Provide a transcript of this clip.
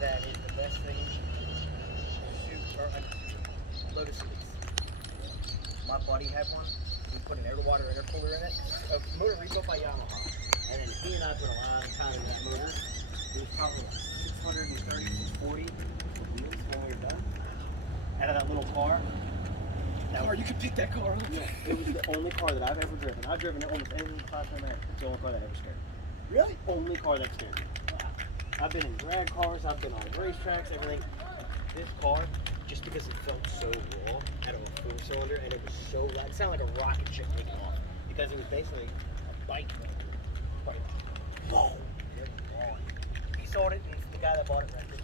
that is the best thing to load of seeds. My buddy had one. We put an air to water intercooler in it. A motor rebuilt by Yamaha. And then he and I put a lot of time into that motor. It was probably like 630, 640 wheels when we were done. Out of that little car. Or you could pick that car up. Yeah, it was the only car that I've ever driven. I've driven almost anything class in America. It's the only car that ever scared me. Really? Only car that scared me. Wow. I've been in drag cars, I've been on racetracks, everything. This car, just because it felt so raw out of a 4-cylinder and it was so loud, it sounded like a rocket ship taking off. Because it was basically a bike. Whoa. He sold it and the guy that bought it rented